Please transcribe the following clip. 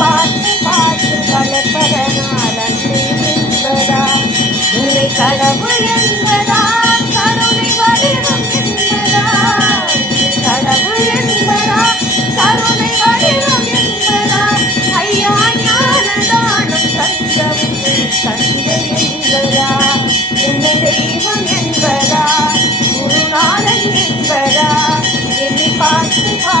பார்த்து பார்த்து கலப்பட நாளன்றி என்பதா உரை கடவுள் என்பதா கருணை வடிவம் என்பதா கடவுள் என்பதா கருணை வடிவம் என்பதா ஐயா ஞானதானம் தந்தவும் தந்தை என்பதா எந்த தெய்வம் என்பதா குருநாதன் என்பதா என்னை பார்த்து பார்த்து